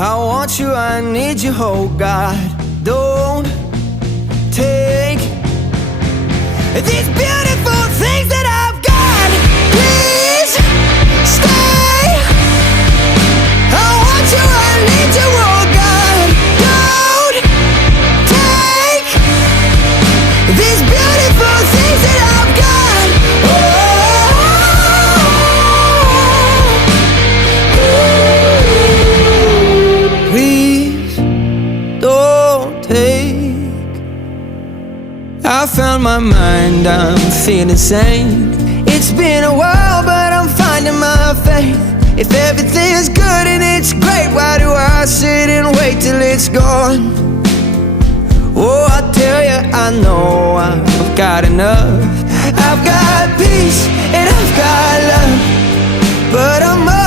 I want you, I need you, oh God. Don't take these beautiful things that I've got. Please stay. I want you, I need you, oh God. Don't take these beautiful things that I've got. Please don't take. I found my mind, I'm feeling sane. It's been a while, but I'm finding my faith. If everything's good and it's great, why do I sit and wait till it's gone? Oh, I tell you, I know I've got enough. I've got peace and I've got love, but I'm